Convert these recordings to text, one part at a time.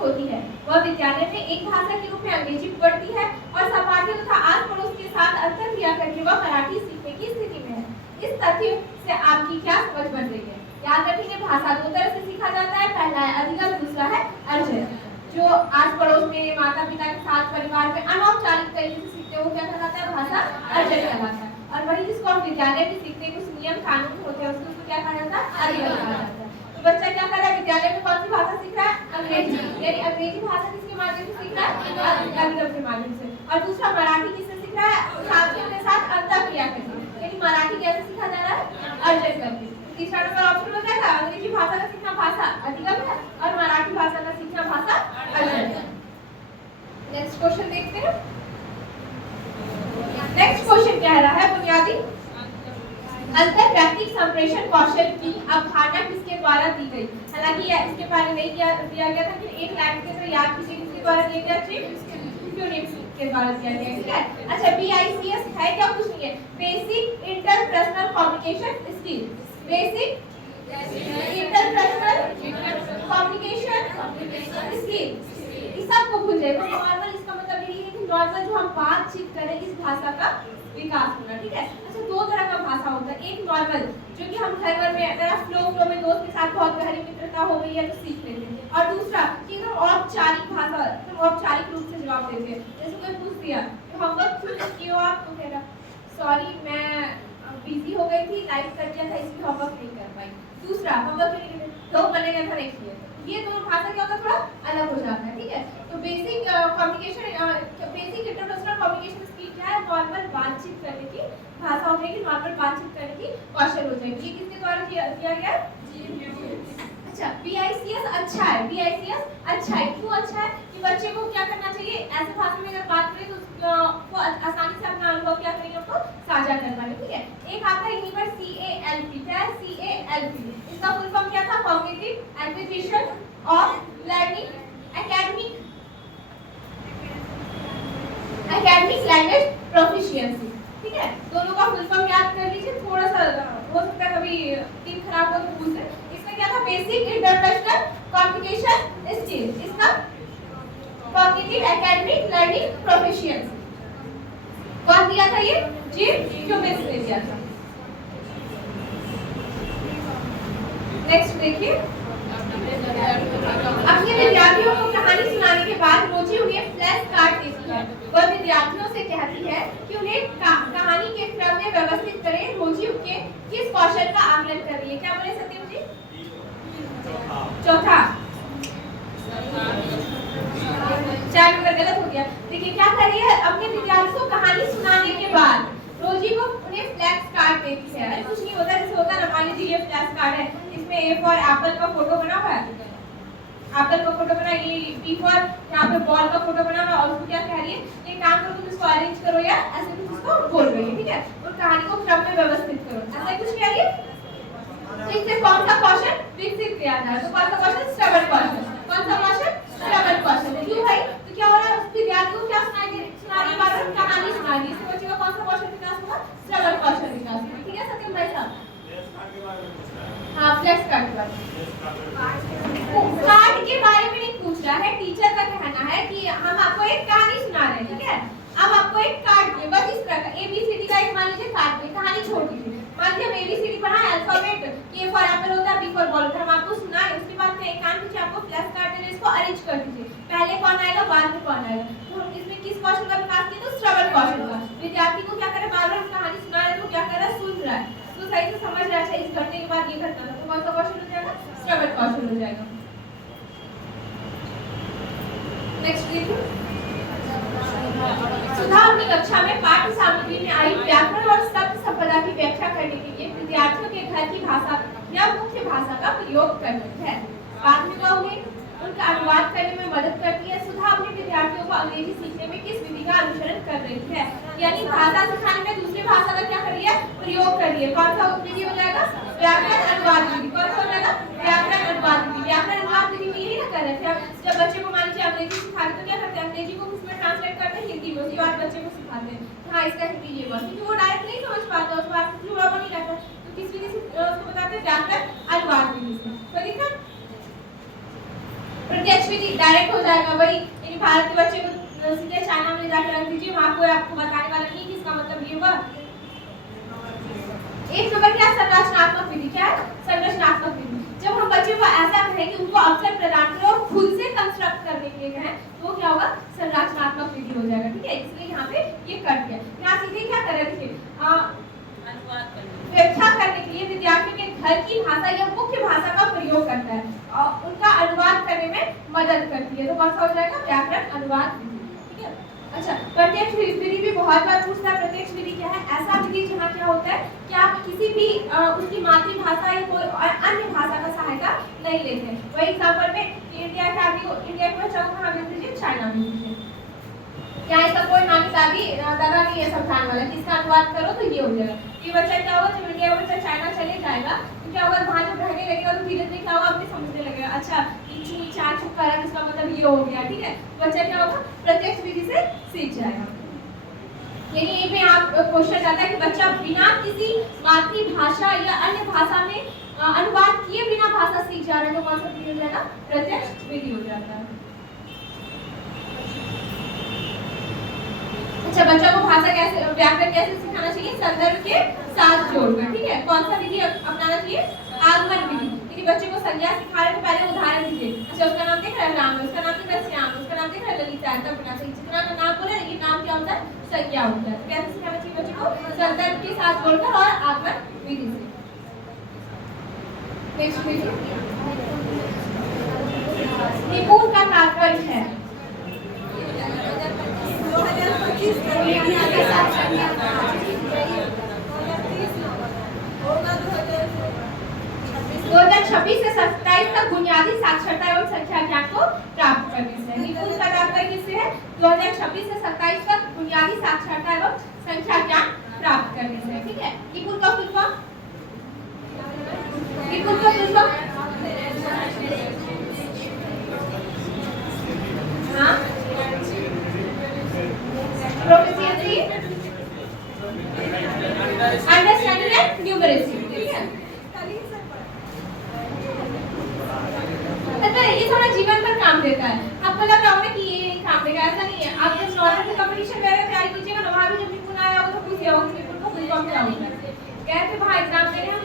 होती है। वह विद्यालय में एक भाषा के रूप में अंग्रेजी पढ़ती है और सहपाठियों तथा आस पड़ोस के साथ अंतर क्रिया करके वह मराठी सीखने की स्थिति में है। इस तथ्य से आपकी क्या समझ बन रही है? याद रखिए भाषा दो तरह से सीखा जाता है, पहला है अधिगम, दूसरा है अर्जन। जो आस पड़ोस में माता पिता के साथ परिवार में अनौपचारिक तरीके से सीखते हो क्या कहलाता है? भाषा अर्जन कहलाता है। और वही जिसको हम विद्यालय में सीखते हैं, कुछ नियम कानून होते हैं, उसको क्या कहा जाता है? अधिगम कहा जाता है। तो बच्चा क्या कर रहा है? विद्यालय में कौन सी भाषा सीख रहा है? अंग्रेजी। यानी अंग्रेजी भाषा किसके माध्यम से सीख रहा है? अधिगम के माध्यम से। और दूसरा मराठी किससे सीख रहा है? साथियों के साथ अंतर क्रिया करके। यानी मराठी कैसे सीखा जा रहा है? अर्जन करके। तीसरा नंबर ऑप्शन हो जाएगा, अंग्रेजी भाषा का सीखना भाषा अधिगम है और मराठी भाषा का सीखना भाषा अर्जन है। नेक्स्ट क्वेश्चन देखते हैं। नेक्स्ट क्वेश्चन कह रहा है बुनियादी अंतर्व्यक्तिक संप्रेषण कौशल की अवधारणा किसके द्वारा दी गई? हालांकि इसके बारे में दिया गया था, फिर एक लाइन के अंदर याद कीजिए किसके द्वारा दिया गया? के द्वारा दिया गया, ठीक है। अच्छा, BICS है क्या? कुछ नहीं है, basic interpersonal communication skill. Basic interpersonal communication skill. इस सबको भूल जाइए। नॉर्मल इसका मतलब यही है कि नॉर्मल जो हम बातचीत करें, इस भाषा का विकास होना, ठीक है। अच्छा, दो तरह का भाषा होता है, एक नॉर्मल जो कि हम घर में अगर फ्लो में दोस्त के साथ बहुत गहरी मित्रता हो गई है तो सीख लेते हैं, और दूसरा कि एकदम औपचारिक भाषा, एकदम औपचारिक रूप से जवाब देते हैं। जैसे कोई पूछ दिया तो होमवर्क क्यों आप, तो कह रहा सॉरी मैं बिजी हो गई थी, लाइव कर दिया था इसलिए होमवर्क नहीं कर पाई। दूसरा होमवर्क क्यों नहीं कर, तो बनेगा था नहीं किया। ये दोनों भाषा क्या होता है? थोड़ा अलग हो जाता है, ठीक है। तो basic communication, basic interpersonal communication skill क्या है? नॉर्मल बातचीत करने की भाषा हो जाएगी, नॉर्मल बातचीत करने की कौशल हो जाएगी। ये किसके द्वारा दिया गया? अच्छा, BICS अच्छा है। BICS अच्छा है, क्यों अच्छा है? कि बच्चे को क्या करना चाहिए? ऐसे भाषा में अगर बात करें तो वो आसानी से अपना अनुभव क्या करेंगे, आपको साझा कर पाएंगे, ठीक है। एक आता है यहीं पर CALP। क्या है? CALP। इसका फुल फॉर्म क्या था? Cognitive acquisition of learning academic language proficiency, ठीक है। दोनों का फुल फॉर्म याद कर लीजिए, थोड़ा सा हो सकता है कभी दिन खराब हो तो पूछ ले। इसमें क्या था? Basic interpersonal communication skill. इसका कॉग्निटिव एकेडमिक लर्निंग प्रोफिशिएंसी कौन दिया था? ये जिम क्यूबिक्स ने दिया था। नेक्स्ट देखिए, अपने विद्यार्थियों को कहानी सुनाने के बाद रोजी उन्हें फ्लैश कार्ड देती है। वह विद्यार्थियों से कहती है कि उन्हें कहानी के क्रम में व्यवस्थित करें। रोजी उनके किस कौशल का आकलन कर रही है? क्या बोले सत्यम जी? चौथा। 4 नंबर गलत हो गया। देखिए क्या कर रही है? अपने विद्यार्थियों को कहानी सुनाने के बाद रोजी को उन्हें फ्लैश कार्ड देती है। अरे कुछ नहीं होता, जैसे होता है ना, मान लीजिए ये फ्लैश कार्ड है, इसमें A फॉर एप्पल का फोटो बना हुआ है, एप्पल का फोटो बना, ये B फॉर यहाँ पे बॉल का फोटो बना हुआ, और उसको क्या कह रही है? ये काम करो, तुम इसको अरेंज करो या ऐसे कुछ इसको बोल रही है, ठीक है। और कहानी को क्रम में व्यवस्थित करो, ऐसा कुछ कह रही है। तो इससे कौन सा कौशल विकसित किया जा रहा है? तो कौन सा कौशल? श्रवण कौशल। कौन सा कौशल? श्रवण कौशल। क्यों भाई? तो क्या हो रहा है? विद्यार्थी को क्या सुनाएंगे? सुनाने वाला कहानी सुनाएंगे, इससे बच्चे का कौन सा कौशल विकास होगा? श्रवण कौशल विकास होगा, ठीक है सत्यम भाई साहब? हाँ, फ्लैश कार्ड के बारे में, कार्ड के बारे में नहीं पूछ रहा है। टीचर का कहना है कि हम आपको एक कहानी सुना रहे हैं, ठीक है। अब आपको एक कार्ड दिए, बस इस तरह का ABCD का एक मान लीजिए कार्ड दिए, कहानी छोड़ दीजिए। मान लीजिए हम ABCD पढ़ाए, अल्फाबेट A फॉर एप्पल होता है, B फॉर बॉल होता है, हम आपको सुनाए। उसके बाद में एक काम कीजिए, आपको फ्लैश कार्ड दे, इसको अरेंज कर दीजिए, पहले कौन आएगा, बाद में कौन आएगा। तो इसमें किस कौशल का विकास किया? तो श्रवण कौशल का। विद्यार्थी को क्या करे? बार-बार कहानी सुना रहे तो क्या कर रहा है? सुन रहा है, तो सही से समझ रहा है इस घटने के बाद ये घटना था, तो कौन सा कौशल हो जाएगा? श्रवण कौशल हो जाएगा। नेक्स्ट देखिए, सुधा अपनी कक्षा में पाठ्य सामग्री में आई व्याकरण और शब्द संपदा की व्याख्या करने के लिए विद्यार्थियों के घर की भाषा या मुख्य भाषा का प्रयोग करती है। बाद में वह उन्हें उनका अनुवाद करने में मदद करती है। सुधा अपने विद्यार्थियों को अंग्रेजी सीखने में किस विधि का अनुसरण कर रही है? यानी भाषा सिखाने में दूसरी भाषा का क्या कर रही है? प्रयोग कर रही है। कौन सा विधि हो जाएगा? व्याकरण अनुवाद विधि। कौन सा हो जाएगा? व्याकरण अनुवाद विधि। व्याकरण अनुवाद विधि में यही ना कर रहे थे जब बच्चे को मान लीजिए अंग्रेजी सिखाते तो क्या करते हैं? अंग्रेजी को उसमें ट्रांसलेट करते हैं हिंदी में, उसके बाद बच्चे को सिखाते हैं हाँ इसका हिंदी ये वर्ड, क्योंकि वो डायरेक्ट नहीं समझ पाता, उसके बाद जुड़ा हुआ नहीं रहता, तो किस विधि से उसको बताते हैं? व्याकरण अनुवाद विधि से। कोई दिक्कत? प्रत्यक्ष विधि डायरेक्ट हो जाएगा, वही यानी भारत के बच्चे को सीधे चाइना में ले जाकर रख दीजिए, वहां कोई आपको बताने वाला नहीं कि इसका मतलब ये हुआ। एक नंबर क्या संरचनात्मक विधि, क्या है संरचनात्मक विधि। जब हम बच्चे को ऐसा कहें कि उनको अवसर प्रदान करें और खुद से कंस्ट्रक्ट करने के लिए कहें तो वो क्या होगा संरचनात्मक विधि हो जाएगा, ठीक है। इसलिए यहाँ पे ये कट गया। यहाँ सीधे क्या कर रहे थे, व्याख्या करने के लिए विद्यार्थी के घर की भाषा या मुख्य भाषा का प्रयोग करता है और उनका अनुवाद करने में मदद करती है, तो कौन सा हो जाएगा व्याकरण अनुवाद विधि, ठीक है। अच्छा, प्रत्यक्ष विधि भी बहुत बार पूछता है। प्रत्यक्ष विधि क्या है, ऐसा विधि जहाँ क्या होता है कि आप किसी भी उसकी मातृभाषा या कोई अन्य भाषा का सहायता नहीं लेते। वही एग्जाम्पल में इंडिया के आदमी को इंडिया के बच्चों को कहाँ भेज दीजिए, चाइना में भेजिए। क्या इसका कोई नानी दादी दादा नहीं है समझाने वाला कि इसका अनुवाद करो तो ये हो जाएगा। ये बच्चा क्या होगा, जब इंडिया बच्चा चाइना चले जाएगा तो क्या होगा, वहाँ जब रहने लगेगा तो धीरे धीरे क्या होगा, अपने समझने लगेगा, अच्छा इचू इचा चुप करा इसका मतलब ये हो गया, ठीक है। बच्चा क्या होगा प्रत्यक्ष विधि से सीख जाएगा। यानी यहीं पे आप क्वेश्चन आता है कि बच्चा बिना किसी मातृभाषा या अन्य भाषा में अनुवाद किए बिना भाषा सीख जा रहा है तो कौन सा विधि हो जाएगा, प्रत्यक्ष विधि हो जाता है। अच्छा, बच्चा को भाषा कैसे व्याकरण कैसे सिखाना चाहिए, संदर्भ के साथ जोड़कर, ठीक है। कौन सा विधि अपनाना चाहिए, आगमन विधि। यदि बच्चे को संज्ञा सिखा रहे तो पहले उदाहरण दीजिए, अच्छा उसका नाम देख रहा है राम, उसका नाम देख रहा है श्याम, उसका नाम देख रहा है ललिता, तब बना चाहिए। जितना का नाम बोले ये नाम क्या होता है, संज्ञा होता है। तो कैसे सिखाना चाहिए बच्चे को, संदर्भ के साथ जोड़कर और आगमन विधि से। नेक्स्ट विधि निपुण का तात्पर्य है 2026 से 27 तक बुनियादी साक्षरता एवं संख्या ज्ञान को प्राप्त करने से। निपुण का तात्पर्य किससे है, 2026 से 27 तक बुनियादी साक्षरता एवं संख्या ज्ञान प्राप्त करने से, ठीक है। निपुण का फुल फॉर्म, निपुण का फुल फॉर्म हाँ, proficiency, understanding and numeracy, ठीक है। अच्छा, ये थोड़ा जीवन पर काम देता है। आपको लग रहा होगा कि ये काम देगा, ऐसा नहीं है। आप जब नॉर्मल के कंपटीशन वगैरह तैयारी कीजिएगा ना, वहाँ भी जब निपुण आया होगा तो पूछ लिया होगा कि निपुण को फुल फॉर्म क्या होता है। कहते वहाँ एग्जाम देंगे हम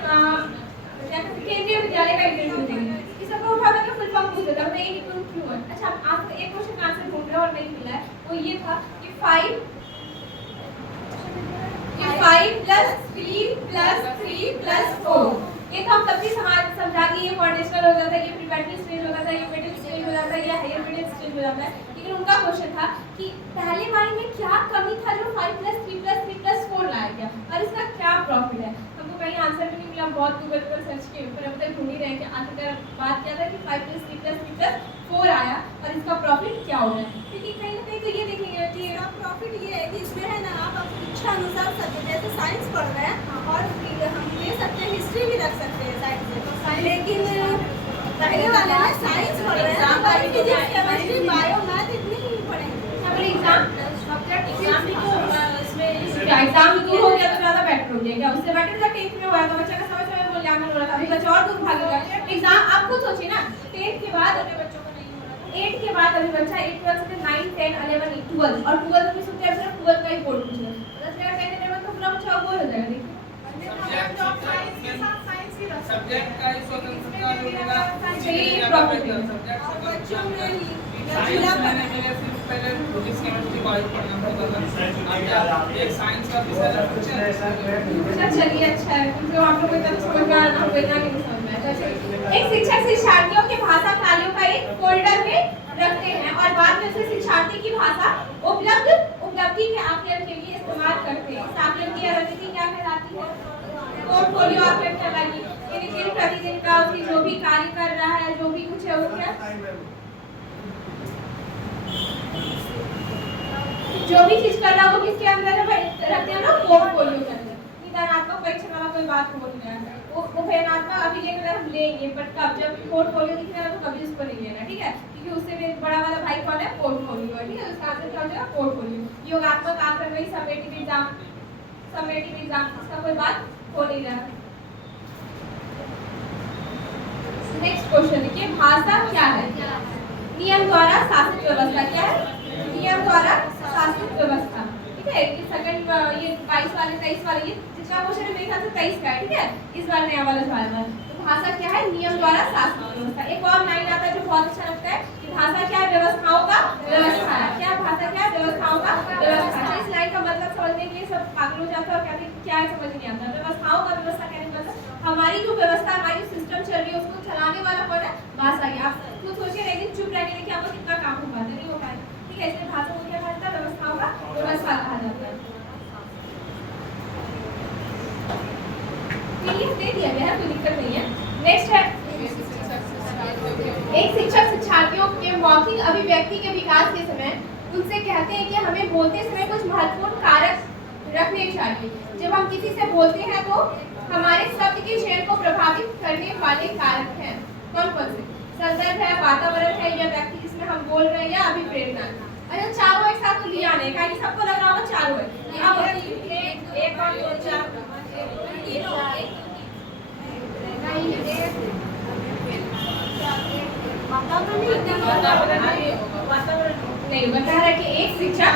केंद्रीय विद्यालय का इंटरव्यू देंगे, इस सबको उठा करके फुल फॉर्म पूछ देता है, ये निपुण क्यों है। अच्छा, आप एक क्वेश्चन का आंसर ढूंढ रहे हो और नहीं मिला है, वो ये था कि 5 + 3 + 3 + 4, ये तो हम तभी समझा कि ये फाउंडेशनल हो जाता है, ये प्रीमेडिकल स्टेज हो जाता है, ये मिडिल स्टेज हो जाता है, ये हायर मिडिल स्टेज हो जाता है। लेकिन उनका क्वेश्चन था कि पहले वाले में क्या कमी था जो 5 + 3 + 3 + 4 लाया गया और इसका क्या प्रॉफिट है। हमको कहीं आंसर भी नहीं मिला, बहुत गूगल पर सर्च किए पर अब तक ढूंढ ही रहे हैं कि आखिरकार बात क्या था कि 5 + 3 + 3 + 4 आया और इसका प्रॉफिट क्या होगा। क्योंकि कहीं ना कहीं तो ये देखेंगे कि प्रॉफिट ये है कि इसमें है ना आप अपनी इच्छा अनुसार सब्जेक्ट, जैसे साइंस पढ़ रहे हैं और हम ले सकते हैं, हिस्ट्री भी रख सकते हैं साइंस से, लेकिन पहले वाले में साइंस पढ़ रहे हैं तो फिजिक्स केमिस्ट्री बायो मैथ इतनी ही पढ़ेंगे। एग्जाम दूर हो गया तो ज्यादा बेटर हो गया, क्या उससे बेटर था 10th में हुआ तो बच्चा का समय समय मूल्यांकन हो रहा था, अभी बच्चा और दूर भागेगा। एग्जाम आप खुद सोचिए ना, 10th के बाद अपने बच्चों को नहीं हो रहा, 8 के बाद अभी बच्चा 8 12 से 9 10 11 12 और 12 में सुनते हैं सिर्फ 12 का ही बोर्ड पूछे, तो 10 11 11 तो पूरा बच्चा बोर हो जाएगा। देखिए सब्जेक्ट का स्वतंत्रता मिलेगा, बच्चों में पहले फिजिक्स केमिस्ट्री बायो पढ़ना पड़ता था, अब एक साइंस का विषय अच्छा चलिए अच्छा है, क्योंकि आप लोगों को तो समझ में आ रहा है, ना नहीं समझ में आता। एक शिक्षक शिक्षार्थियों के भाषा कार्यों का एक फोल्डर में रखते हैं और बाद में उसे शिक्षार्थी की भाषा उपलब्धि के आकलन के लिए इस्तेमाल करते हैं। इस आकलन की रणनीति क्या कहलाती है, पोर्टफोलियो आकलन कहलाती है। यानी दिन प्रतिदिन का उसकी जो भी कार्य कर रहा है, जो भी कुछ है वो क्या, जो भी चीज कर रहा है वो किसके अंदर है, रखते हैं ना पोर्टफोलियो के अंदर। निदानात्मक परीक्षण वाला कोई बात बोल रहा है, वो भयानात्मक अभी लेकर हम लेंगे, बट कब जब पोर्टफोलियो दिख रहा है तो कभी उसको नहीं लेना, ठीक है। क्योंकि उससे भी बड़ा वाला भाई कौन है, पोर्टफोलियो है, ठीक है। उसका आंसर क्या हो जाएगा, पोर्टफोलियो। योगात्मक आंकड़े वही समेटिव एग्जाम इसका कोई बात हो नहीं रहा। नेक्स्ट क्वेश्चन देखिए, भाषा क्या है। नियम द्वारा शासित व्यवस्था। क्या है? नियम द्वारा शासित व्यवस्था। ठीक है, ये सेकंड ये 22 वाले 23 वाले ये जितना क्वेश्चन है मेरे ख्याल से 23 का है। ठीक है, इस बार नया वाला सवाल है। तो भाषा क्या है? नियम द्वारा शासित व्यवस्था। एक और लाइन आता है जो बहुत अच्छा लगता है कि भाषा क्या है? व्यवस्थाओं का व्यवस्था है। क्या भाषा क्या है? व्यवस्थाओं का व्यवस्था। इस लाइन का मतलब समझने के लिए सब पागल हो जाते हैं और कहते हैं क्या है, समझ नहीं आता। व्यवस्थाओं का व्यवस्था कहने का मतलब हमारी जो व्यवस्था, हमारी सिस्टम चल रही है उसको चलाने वाला कौन है? भाषा ही। आप खुद सोचिए, लेकिन चुप रहने के आपको कितना काम हो पाता, नहीं हो पाता। ठीक है, इसलिए भाषा को क्या कहा जाता है? व्यवस्थाओं का व्यवस्था कहा जाता है। ये दे दिया गया है, कोई दिक्कत नहीं है। नेक्स्ट है, एक शिक्षक शिक्षार्थियों के मौखिक अभिव्यक्ति के विकास के समय उनसे कहते हैं कि हमें बोलते समय कुछ महत्वपूर्ण कारक रखने चाहिए। जब हम किसी से बोलते हैं तो हमारे शब्द के चयन को प्रभावित करने वाले कारक हैं। कौन कौन से? संदर्भ है, वातावरण है, या व्यक्ति जिसमें हम बोल रहे हैं, या अभिप्रेरणा। अच्छा, चारों एक साथ तो लिया नहीं, कहीं सबको लग रहा होगा चारों है। एक और दो चार नहीं बता रहा कि एक शिक्षक,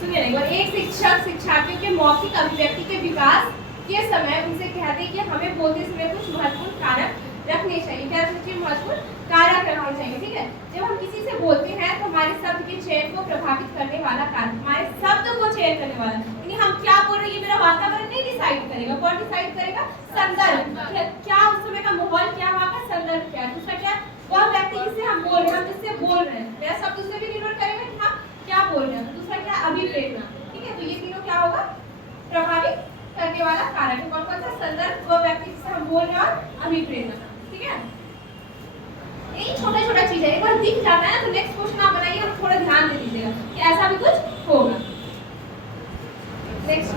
सुनिए नहीं, एक शिक्षक शिक्षार्थियों के मौखिक अभिव्यक्ति के विकास के समय उनसे कहते हैं कि हमें बोलते समय कुछ महत्वपूर्ण कारक रखने चाहिए। क्या रखने चाहिए? महत्वपूर्ण कारक रखने चाहिए। ठीक है, जब हम किसी से बोलते हैं तो हमारे शब्द के चयन को प्रभावित करने वाला कारक, हमारे शब्द को चयन करने वाला, यानी हम क्या बोल रहे हैं ये मेरा वातावरण नहीं डिसाइड करेगा। कौन डिसाइड करेगा? संदर्भ। क्या उस समय का माहौल क्या, वहाँ का संदर्भ क्या है। दूसरा क्या? वह व्यक्ति जिससे हम बोल रहे हैं, हम जिससे बोल रहे हैं, मेरा शब्द उससे भी निर्भर करेगा कि हम क्या बोल रहे हैं। दूसरा क्या? अभिप्रेरणा। ठीक है, तो ये तीनों क्या होगा? प्रभावित करने वाला कारक है। कौन कौन सा? संदर्भ, वह व्यक्ति जिससे हम बोल रहे हैं, और अभिप्रेरणा। ठीक है, यही छोटा छोटा चीज है। एक बार दिख जाता है तो नेक्स्ट क्वेश्चन आप बनाइए और थोड़ा ध्यान दे दीजिएगा कि ऐसा भी कुछ होगा। नेक्स्ट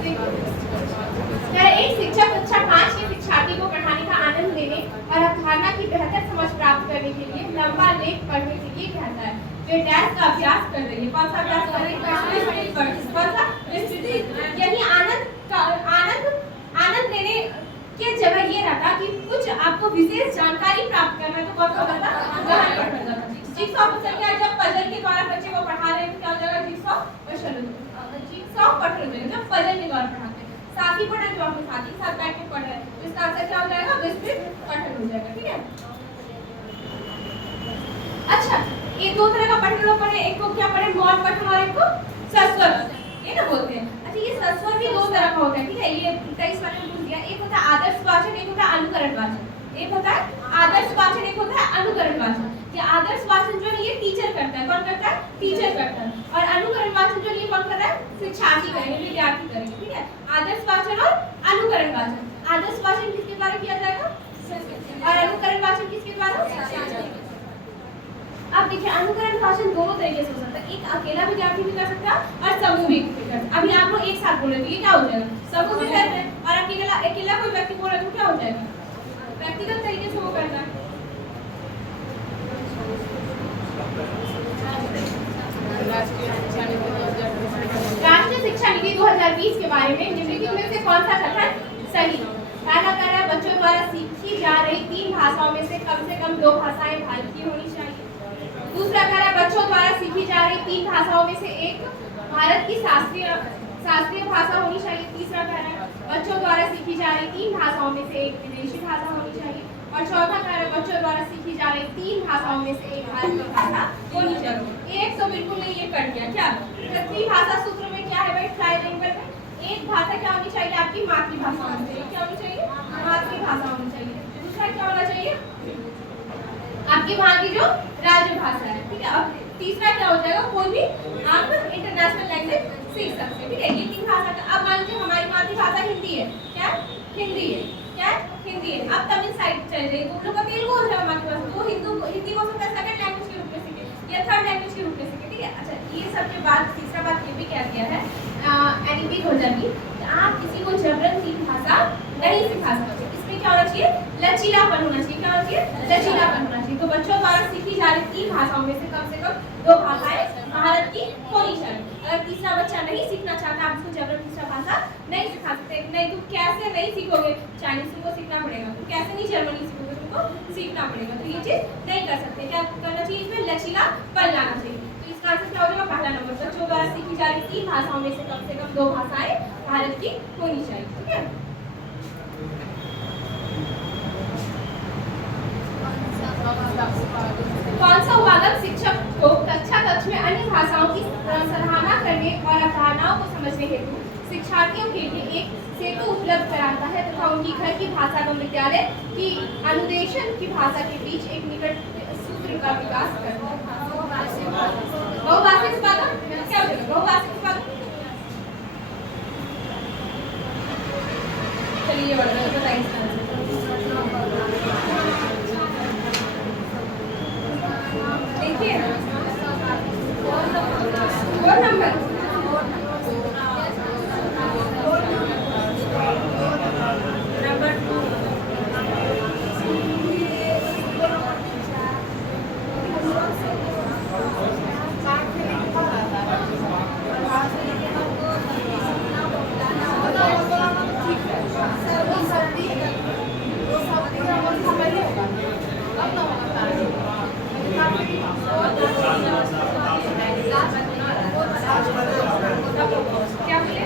एक शिक्षक कक्षा 5 के शिक्षार्थी को पढ़ाने का आनंद लेने और अवधारणा की बेहतर समझ प्राप्त करने के लिए लंबा लेख पढ़ने के लिए कहता है। वे डैश का अभ्यास कर रही है। कौन सा अभ्यास कर रही है? कौन सा? यानी आनंद लेने के जगह ये रहता कि कुछ आपको विशेष जानकारी प्राप्त करना है तो कौन सा होता? गहन पठन होता। जिक्सॉ पठन क्या है? जब पजल के द्वारा बच्चे को पढ़ा रहे हैं तो क्या हो जाएगा? जिक्सॉ पठन। जिक्सॉ पठन में जब पजल के द्वारा पढ़ाते हैं, साथी पठन जो अपने साथी के साथ बैठ के पढ़ रहे हैं, तो इसका आंसर क्या हो जाएगा? विस्तृत पठन हो जाएगा। ठीक है, अच्छा, ये दो तरह का पठन लोग पढ़े, एक को क्या पढ़े? मौन पठन और एक को सस्वर, ये ना बोलते हैं। अच्छा, ये सस्वर भी दो तरह का होता है। ठीक है, ये 23 वाले में पूछ दिया। एक होता है आदर्श वाचन, एक होता है अनुकरण वाचन। एक होता है आदर्श वाचन, एक होता है अनुकरण वाचन। ये आदर्श वाचन जो है ये टीचर करता है। कौन करता है? टीचर करता है। और अनुकरण वाचन जो ये कौन कर रहा है? शिक्षार्थी करेंगे, विद्यार्थी करेंगे। ठीक है, आदर्श वाचन और अनुकरण वाचन। आदर्श वाचन किसके द्वारा किया जाएगा? और अनुकरण वाचन किसके द्वारा? अब देखिए, अनुकरण वाचन दोनों तरीके से हो सकता है। एक अकेला विद्यार्थी भी कर सकता है और समूह भी कर सकता है। अभी आप लोग एक साथ बोल रहे हो, ये क्या हो जाएगा? समूह भी कर रहे हैं। और अकेला कोई व्यक्ति बोल रहा है तो क्या हो जाएगा? व्यक्तिगत तरीके से वो करना है। राष्ट्रीय शिक्षा नीति 2020 के बारे में निम्नलिखित में से कौन सा कथन सही? पहला कह रहा है बच्चों द्वारा सीखी जा रही 3 भाषाओं में से कम 2 भाषाएं भारत की होनी चाहिए। दूसरा कह रहा है बच्चों द्वारा सीखी जा रही 3 भाषाओं में से एक भारत की शास्त्रीय भाषा होनी चाहिए। तीसरा कह रहा है बच्चों द्वारा सीखी जा रही 3 भाषाओं में से एक विदेशी भाषा होनी चाहिए। और चौथा कह रहा है बच्चों द्वारा सीखी जा रही 3 भाषाओं में से एक भारत की भाषा होनी चाहिए। एक तो बिल्कुल नहीं, ये कर दिया। क्या त्रिभाषा सूत्र में क्या है भाई? ट्राइलिंगुअल में एक भाषा क्या होनी चाहिए? आपकी मातृभाषा होनी चाहिए। क्या होनी चाहिए? मातृभाषा होनी चाहिए। दूसरा क्या होना चाहिए? आपकी वहाँ की जो राजभाषा है। ठीक है, अब तीसरा क्या हो जाएगा? कोई भी आप इंटरनेशनल लैंग्वेज सीख सकते हैं। ठीक है, ये 3 भाषा का। अब मान लीजिए हमारी मातृभाषा हिंदी है। क्या? हिंदी है। क्या? हिंदी है। अब तमिल साइड चल रही है, तो लोग का तेलुगु हो जाएगा मातृभाषा, तो हिंदी को सकता है सेकंड लैंग्वेज के रूप में सीखे या थर्ड लैंग्वेज के रूप में सीखे। ठीक है, अच्छा, ये सब के बाद तीसरा बात ये भी कह दिया है एनईपी 2020 आप किसी को जबरन 3 भाषा नहीं सिखा सकते। इसमें क्या होना चाहिए? लचीलापन होना चाहिए। क्या होना चाहिए? लचीलापन होना चाहिए। तो बच्चों द्वारा सीखी जा रही 3 भाषाओं में से कम 2 भाषाएं भारत की होनी चाहिए। अगर तीसरा बच्चा नहीं सीखना चाहता, आप उसको जबरन तीसरा भाषा नहीं सिखा सकते। नहीं तो कैसे नहीं सीखोगे? चाइनीज तुमको सीखना पड़ेगा। तो कैसे नहीं जर्मनी सीखोगे? तुमको हमको सीखना पड़ेगा। तो ये चीज नहीं कर सकते, क्या करना चाहिए, इसमें लचीलापन लाना चाहिए। तो इसका आंसर क्या हो जाएगा, पहला नंबर। बच्चों द्वारा सीखी जा रही 3 भाषाओं में से कम 2 भाषाएं भारत की होनी चाहिए। ठीक है, कौन सा उपागम शिक्षक को कक्षा में अन्य भाषाओं की सराहना करने और अवधारणाओं को समझने हेतु शिक्षार्थियों के लिए एक सेतु उपलब्ध कराता है तथा उनकी घर की भाषा एवं विद्यालय की अनुदेशन की भाषा के बीच एक निकट सूत्र का विकास करता है। बहुभाषिक उपागम क्या हो जाएगा, बहुभाषिक उपागम। चलिए बताइए, देखिए 4 नंबर क्या बोले,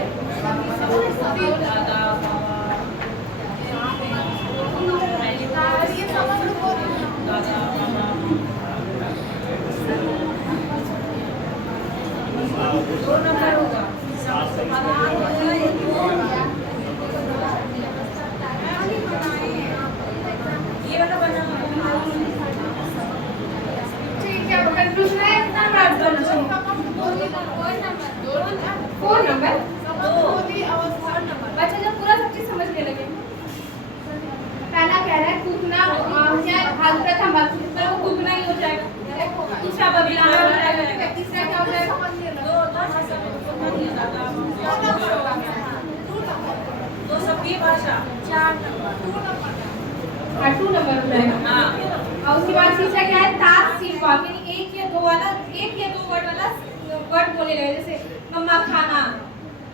कंक्लूजन है कितना नंबर करना चाहिए, 4 नंबर। बच्चा जब पूरा सब चीज समझने लगे, पहला कह रहा है कूकना, प्रथम भाग वो कूकना ही हो जाएगा, दूसरा बबिलाना हो जाएगा, तीसरा क्या हो जाएगा, दो सबकी भाषा 4 नंबर 2 नंबर हो जाएगा। और उसके बाद तीसरा क्या है, ताक सीख वाक, यानी 1 या 2 वर्ड वाला वर्ड बोले गए, जैसे मम्मा खाना,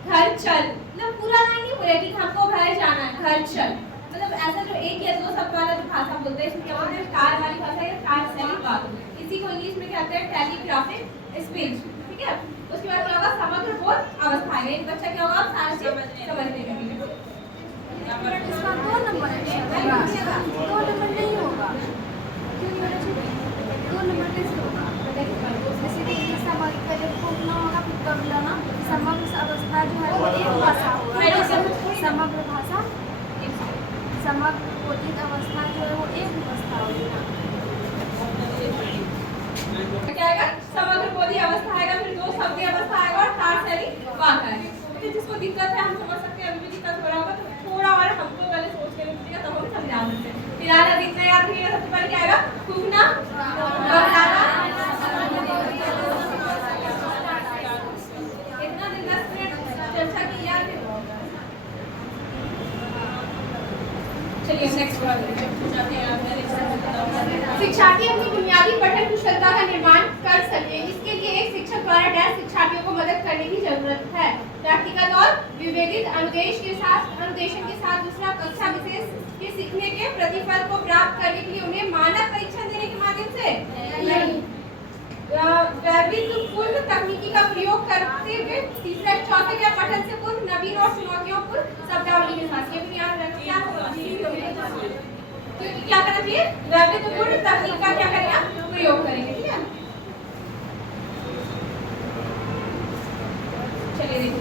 घर चल, मतलब पूरा लाइन नहीं बोले कि हमको घर जाना है, घर चल, मतलब ऐसा जो 1 या 2 शब्द वाला जो भाषा बोलते हैं, इसमें क्या बोलते हैं, कार वाली भाषा या कार शैली बात, इसी को इंग्लिश में कहते हैं टेलीग्राफिक स्पीच। ठीक है, उसके बाद क्या होगा, समग्र बोध अवस्था है, एक बच्चा क्या होगा, सारा चीज समझने लगेगा। इसका 2 नंबर है, 2 नंबर नहीं होगा, 2 नंबर कैसे होगा, जैसे कि समग्र पहले पूर्ण होगा, फिर बबिलाना, समग्र अवस्था जो है वो एक भाषा होगा, समग्र भाषा, समग्र बोधित अवस्था जो है वो एक अवस्था होगी। क्या आएगा, समग्र बोधि अवस्था आएगा, फिर 2 शब्दी अवस्था आएगा और 4 शैली वाक आएगा। तो जिसको दिक्कत है हम समझ सकते हैं, अभी भी दिक्कत हो रहा होगा तो थोड़ा और हमको पहले सोच के लीजिएगा तब हम समझा सकते हैं। फिलहाल अब इतना याद रखिएगा, सबसे पहले क्या आएगा, कूकना, बबिलाना, इतना दिन 10 मिनट चर्चा की याद है। चलिए नेक्स्ट शिक्षार्थी अपनी बुनियादी पठन कुशलता का निर्माण कर सके, इसके लिए एक शिक्षक द्वारा डैश शिक्षार्थियों को मदद करने की जरूरत है। प्रैक्टिकल और विभेदित अनुदेशन के साथ दूसरा कक्षा विशेष के सीखने के प्रतिफल को प्राप्त करने के लिए उन्हें मानक परीक्षण देने के माध्यम से नहीं, वैविध्यपूर्ण तकनीकी का प्रयोग करते हुए, तीसरा चौथा क्या, पठन से पूर्व नवीन और चुनौतियों शब्दावली के साथ, ये भी याद रखना क्या होगा, क्योंकि क्या करना चाहिए, वैविध्यपूर्ण तकनीक का क्या करेंगे, प्रयोग करेंगे। ठीक है, चलिए देखिए,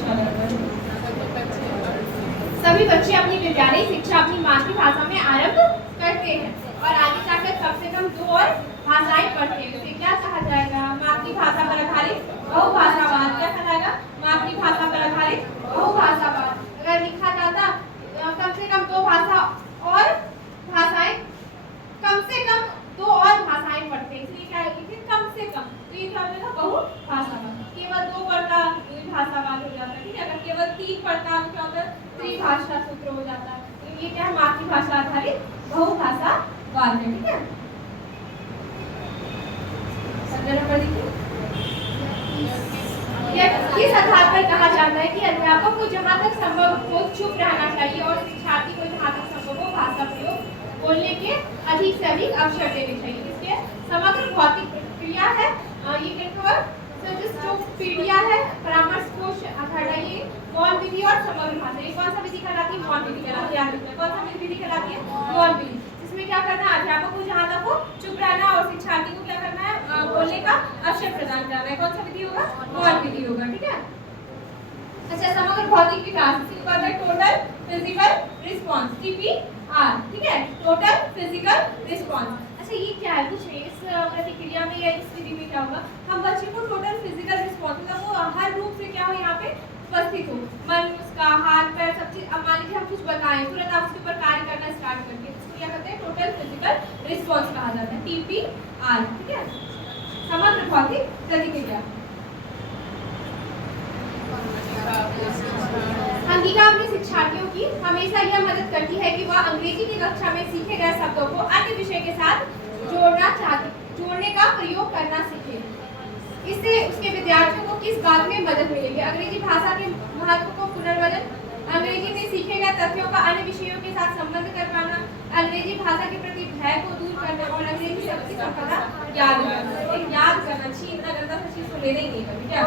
सभी बच्चे अपनी विद्यालयी शिक्षा अपनी मातृभाषा में आरंभ करते हैं और आगे जाकर कम से कम 2 और भाषाएं पढ़ते हैं। इसे क्या कहा जाएगा, मातृभाषा पर आधारित बहुभाषावाद। क्या कहा जाएगा, मातृभाषा पर आधारित बहुभाषावाद। अगर लिखा जाता कम से कम 2 भाषा और भाषाएं, कम से कम 2 और भाषाएं पढ़ते हैं, इसलिए क्या लिखे, कम से कम, तो ये क्या हो जाएगा, बहुभाषावाद। केवल 2 पढ़ता भाषावाद हो जाता है। ठीक है, अगर केवल 3 पढ़ता तो क्या होता है, त्रिभाषा सूत्र हो जाता है। तो ये क्या है, मातृभाषा आधारित बहुभाषावाद है। ठीक है, इस आधार पर कहा जाता है कि अध्यापक को जहाँ तक संभव हो चुप रहना चाहिए और शिक्षार्थी को जहाँ तक संभव हो भाषा प्रयोग बोलने के अधिक से अधिक अवसर देने चाहिए। इसलिए समग्र भौतिक प्रक्रिया है ये कहकर पीढ़िया है, परामर्श कोश हटाइए, मौन विधि और समग्र भाषा। ये कौन सा विधि कहलाती है? मौन विधि कहलाती है। कौन सा विधि कहलाती है? मौन विधि। इसमें क्या करना है? अध्यापक को जहाँ तक हो चुप रहना और शिक्षार्थी को क्या करना है? बोलने का अवसर प्रदान करना है। कौन सा विधि होगा? मौन विधि होगा। ठीक है। अच्छा, समग्र भौतिक विकास टोटल फिजिकल रिस्पांस TPR। ठीक है, टोटल फिजिकल रिस्पांस। अच्छा, ये क्या है? कुछ नहीं, इस प्रतिक्रिया में या इस विधि में क्या होगा? हम बच्चे को टोटल फिजिकल रिस्पांस मतलब वो हर रूप से क्या हो यहाँ पे उपस्थित हो, मन, उसका हाथ पैर सब चीज। अब मान लीजिए हम कुछ बताएं, तुरंत आप उसके ऊपर कार्य करना स्टार्ट करके, इसको क्या कहते हैं? टोटल फिजिकल रिस्पांस कहा जाता है, TPR। ठीक है, समग्र भौतिक प्रतिक्रिया। अंगिका अपने शिक्षार्थियों की हमेशा यह मदद करती है कि वह अंग्रेजी की कक्षा में सीखे गए शब्दों को अन्य विषय के साथ जोड़ने का प्रयोग करना सीखे। इससे उसके विद्यार्थियों को किस बात में मदद मिलेगी? अंग्रेजी भाषा के महत्व को पुनर्वजन, अंग्रेजी में सीखे गए तथ्यों का अन्य विषयों के साथ संबंध कर पाना, अंग्रेजी भाषा के प्रति भय को दूर करना और अंग्रेजी शब्द की संपदा याद करना। याद करना चाहिए, इतना गंदा सा चीज तो लेना ही नहीं कभी। क्या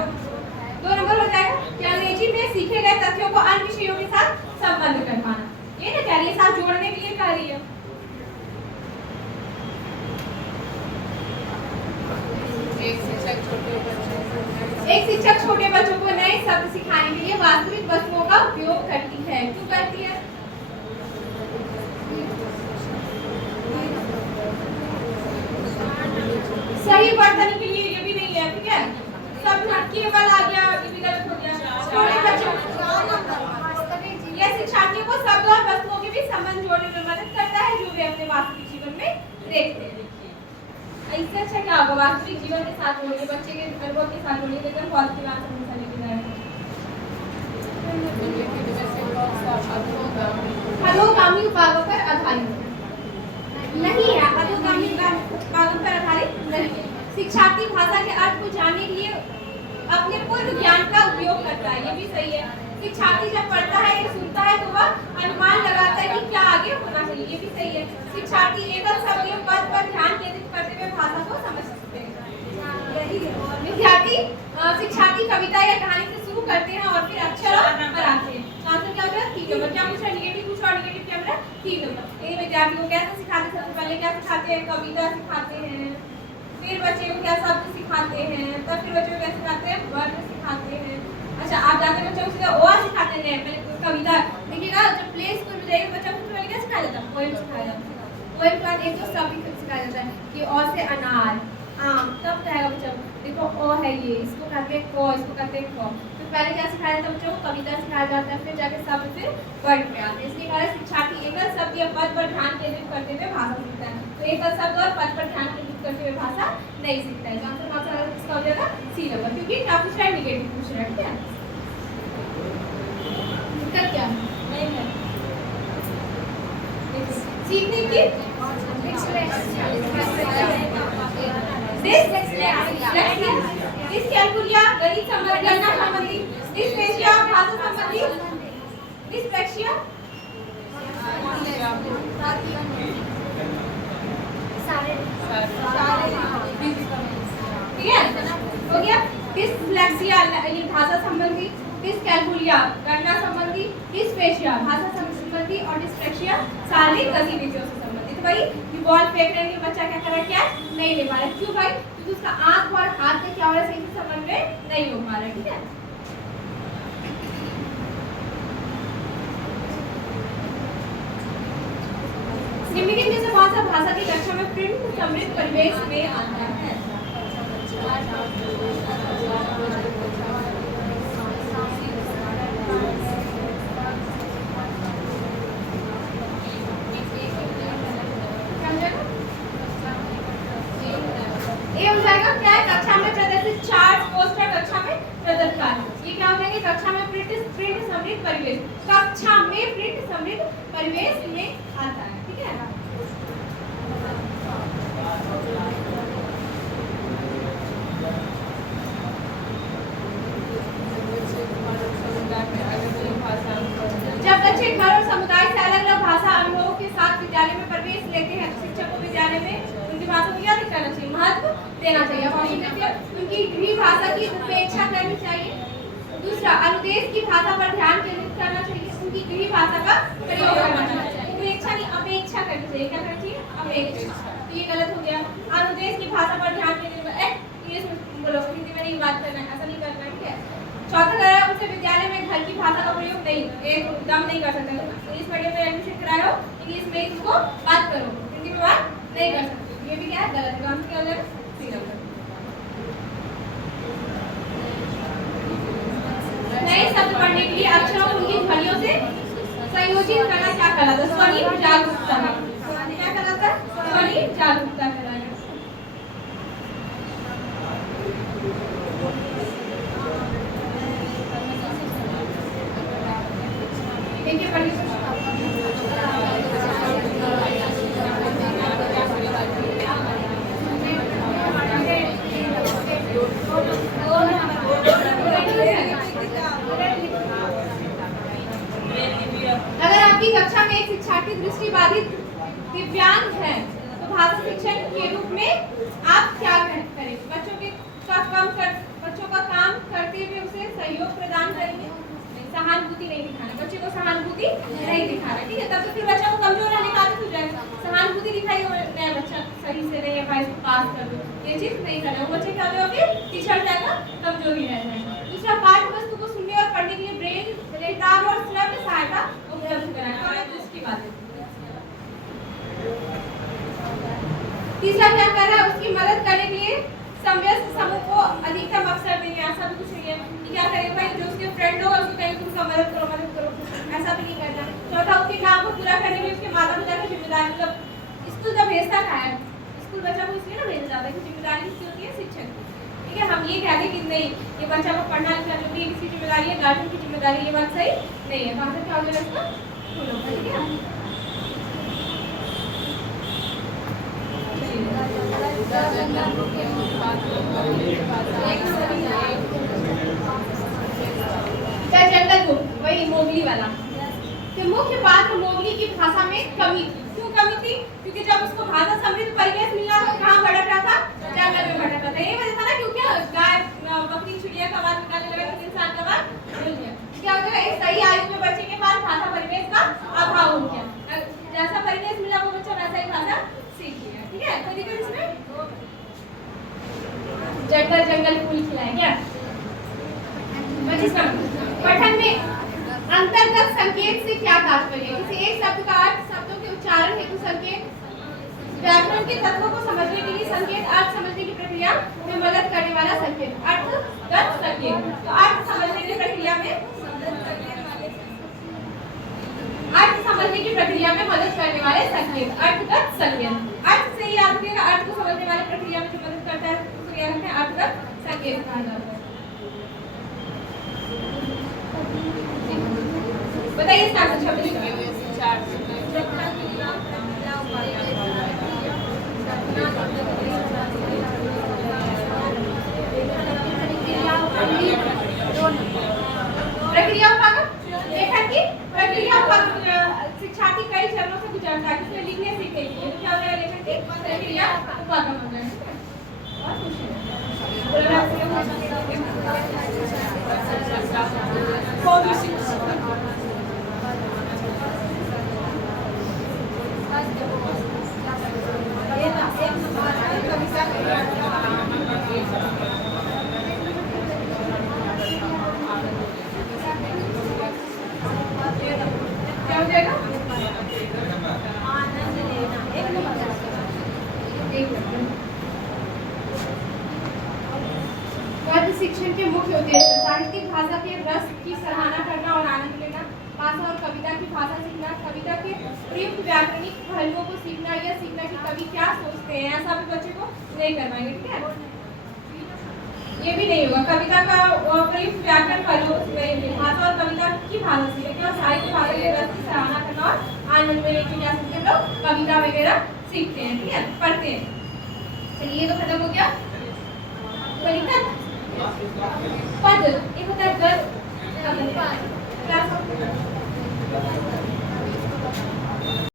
2 नंबर हो जाएगा कि अंग्रेजी में सीखे गए तथ्यों को अन्य विषयों के साथ संबंध कर पाना। ये ना कह रही है, साथ जोड़ने के लिए कह रही है। एक शिक्षक छोटे बच्चों को नए शब्द सिखाने के लिए वास्तविक वस्तुओं का उपयोग करती है। क्यों करती है? सही वर्तनी के लिए। ये भी नहीं है। ठीक है, सब केवल आ गया, ये भी गलत हो गया। यह शिक्षार्थियों को शब्द और वस्तुओं के बीच संबंध जोड़ने में मदद करता है जो वे अपने वास्तविक जीवन में देखते हैं। इससे अच्छा क्या होगा? वास्तविक जीवन के साथ जोड़िए, बच्चे के अनुभव के साथ जोड़िए, लेकर पॉजिटिव आंसर हमेशा लेके जाएगा। अधोगामी उपागम पर आधारित नहीं है। अधोगामी उपागम पर आधारित नहीं है। शिक्षार्थी भाषा के अर्थ को जानने के लिए अपने पूर्व ज्ञान का उपयोग करता है। ये भी सही है। शिक्षार्थी जब पढ़ता है या सुनता है तो वह अनुमान लगाता है कि क्या आगे होना चाहिए। ये भी सही है। शिक्षार्थी एकल शब्द या पद पर ध्यान केंद्रित करते हुए भाषा को समझ सकते हैं। शिक्षार्थी कविता या कहानी से शुरू करते हैं और फिर अक्षर पर आते हैं। आंसर क्या होगा? 3 नंबर। क्या पूछा? निगेटिव पूछा और निगेटिव क्या बना? 3 नंबर। ये विद्यार्थी को कैसे सिखाते? सबसे पहले क्या सिखाते हैं? कविता सिखाते हैं, फिर बच्चे को क्या शब्द सिखाते हैं, तब फिर बच्चे को क्या सिखाते हैं? वर्ण सिखाते हैं। अच्छा, आप जाते बच्चों को सीधा ओ सिखाते हैं, पहले कविता देखिएगा। जब प्ले स्कूल में जाएगा बच्चा को पहले क्या सिखाया जाता है? पोएम सिखाया जाता है। पोएम का एक तो शब्द सिखाया जाता है कि अ से अनार, आम, तब कहेगा बच्चा देखो अ है ये, इसको कहते हैं क, इसको कहते हैं ख। तो पहले क्या सिखाया जाता है बच्चों को? कविता सिखाया जाता है, फिर जाके शब्द फिर वर्ण पे आते हैं। इसलिए कारण शिक्षार्थी एकल शब्द या पद पर ध्यान केंद्रित करते हुए भाषा सीखता है। तो एकल शब्द और पद पर ध्यान केंद्रित करते हुए भाषा नहीं सीखता है। आंसर इसका हो जाएगा C नंबर, क्योंकि क्या पूछ रहा है? निगेटिव पूछ रहा है। ठीक है, इसका क्या नहीं है? सीखने की डिसकैलकुलिया गणित संबंधी, गणना संबंधी, डिस्पेशिया भाषा संबंधी, डिस्पेशिया ठीक है, हो गया। डिसलेक्सिया ये भाषा संबंधी, डिसकैलकुलिया गणना संबंधी, डिस्पेशिया भाषा संबंधी और डिस्पेशिया शारीरिक गतिविधियों से संबंधित। भाई ये बॉल फेंक रहे हैं, बच्चा क्या कर रहा है? क्या नहीं ले पा रहा है। क्यों भाई? क्योंकि उसका आंख और हाथ में क्या हो रहा है? सही से समन्वय नहीं हो पा रहा है। ठीक है, निम्नलिखित में से कौन सा भाषा की कक्षा में प्रिंट समृद्ध परिवेश में आता है? ये हो जाएगा क्या है? कक्षा में प्रदर्शित चार्ट, पोस्टर कक्षा में प्रदर्शित कार्य। ये क्या हो जाएंगे? कक्षा में प्रिंट समृद्ध परिवेश, कक्षा में प्रिंट समृद्ध परिवेश में आता है। ठीक है, जब बच्चे घर और समुदाय से अलग अलग भाषा अनुभवों के साथ विद्यालय में प्रवेश देना चाहिए। उनकी गृह भाषा की उपेक्षा करनी चाहिए। दूसरा, अनुदेश की भाषा पर ध्यान केंद्रित करना चाहिए, उनकी गृह भाषा का प्रयोग करना चाहिए। उपेक्षा नहीं, अपेक्षा करनी चाहिए। क्या करना चाहिए? अपेक्षा। तो ये गलत हो गया। अनुदेश की भाषा पर ध्यान केंद्रित इंग्लिश में बोलो, हिंदी में नहीं बात करना है, ऐसा नहीं करना है, ठीक है। चौथा करा उनसे विद्यालय में घर की भाषा का प्रयोग नहीं, एकदम नहीं कर सकते। इंग्लिश मीडियम में एडमिशन कराओ, इंग्लिश में ही तुमको बात करो, हिंदी में बात नहीं कर सकते। ये भी क्या है? गलत है। आंसर क्या हो जाएगा? C number. नए शब्द पढ़ने के लिए अक्षरों को उनकी ध्वनियों से संयोजित करना क्या कहलाता है? ध्वनि जागरूकता। क्या कहलाता है? ध्वनि जागरूकता कहलाता है। देखिए पढ़िए। अगर आपकी कक्षा में एक शिक्षार्थी दृष्टिबाधित दिव्यांग है तो भाषा शिक्षण के रूप में आप क्या करें? बच्चों का काम करते हुए उसे सहयोग प्रदान करेंगे, सहानुभूति नहीं दिखाना, बच्चे को सहानुभूति नहीं दिखाना, ठीक है। तब तो फिर बच्चा को कमजोर रहने का आदत हो जाएगा। सहानुभूति दिखाइए, नया बच्चा सही से नहीं है भाई, इसको पास कर दो, ये चीज नहीं करेगा, वो बच्चे क्या हो जाएगा? फिर पिछड़ जाएगा, कमजोर ही रह जाएगा। दूसरा, पाठ्य वस्तु को सुनने और पढ़ने के लिए ब्रेन, रेटार और श्रव्य सहायता उपलब्ध कराना। दृष्टिबाधित। तीसरा क्या कर रहा है? उसकी मदद करने के लिए समवयस्क समूह को अधिकतम अवसर देंगे। ऐसा भी कुछ नहीं है कि क्या करेंगे भाई, जो उसके फ्रेंड होगा उसको कहेंगे तुम मदद करो, ऐसा भी नहीं करना। चौथा, उसके काम को पूरा करने के लिए उसके माता पिता की जिम्मेदारी, मतलब स्कूल का भेजता है, स्कूल बच्चा को इसलिए ना भेजा जाता है कि जिम्मेदारी किसकी होती है? शिक्षक की, ठीक है। हम ये कहते हैं कि नहीं, ये बच्चा को पढ़ना लिखना जो भी किसकी जिम्मेदारी है? गार्जियन की जिम्मेदारी। ये बात सही नहीं है। वहां से क्या हो जाएगा? इसका फुल होगा, ठीक है। जंगल बुक, वही मोगली वाला। तो मुख्य पात्र मोगली की भाषा में कमी थी। क्यों कमी थी? क्योंकि जब उसको भाषा समृद्ध परिवेश मिला तो कहाँ भटक रहा था? जंगल में भटक रहा था। यही वजह था ना, क्योंकि गाय, बकरी, चिड़िया का आवाज निकालने लगा, इंसान का आवाज भूल गया। क्या हो गया? एक सही आयु में बच्चे के पास भाषा परिवेश का अभाव हो गया। जैसा परिवेश मिला वो बच्चा वैसा ही भाषा सीख लिया, ठीक है। कोई दिक्कत इसमें? जंगल जंगल फूल खिलाए क्या? पठन में अंतर्गत संकेत से क्या तात्पर्य? किसी एक शब्द का अर्थ, शब्दों के उच्चारण हेतु संकेत, व्याकरण के तत्वों को समझने के लिए संकेत, अर्थ समझने की प्रक्रिया में मदद करने वाला संकेत, अर्थगत संकेत। तो अर्थ समझने की प्रक्रिया में मदद करने वाले संकेत, अर्थगत संकेत। अर्थ से ही याद रखिएगा, अर्थ को समझने वाली प्रक्रिया में जो मदद करता है उसको याद रखते हैं, अर्थगत संकेत कहा जाता है। बताइए इसका आंसर 26 का। प्रक्रिया लेखन की प्रक्रिया शिक्षार्थी कई चरणों से गुजरता है, जिसमें लिखने सीखने के लिए क्या हो जाएगा? लेखन की प्रक्रिया उपागम हो जाएगा। और कुछ क्या हो जाएगा? शिक्षण के मुख्य उद्देश्य साहित्यिक भाषा के रस की सराहना करना और आनंद लेना, भाषा और कविता की भाषा सीखना, कविता के प्रयुक्त व्याकरणिक पहलुओं को सीखना, यह सीखना कि कवि क्या सोचते हैं, ऐसा भी बच्चे को नहीं करवाएंगे, ठीक है। ये भी नहीं होगा। कविता का प्रयुक्त व्याकरण पहलू, भाषा और कविता की भाषा सीखना और साहित्य भाषा के रस की सराहना करना और आनंद लेने के क्या सीखते हैं लोग? कविता वगैरह सीखते हैं, ठीक है, पढ़ते हैं। चलिए ये तो खत्म हो गया। पद एक होता है गद,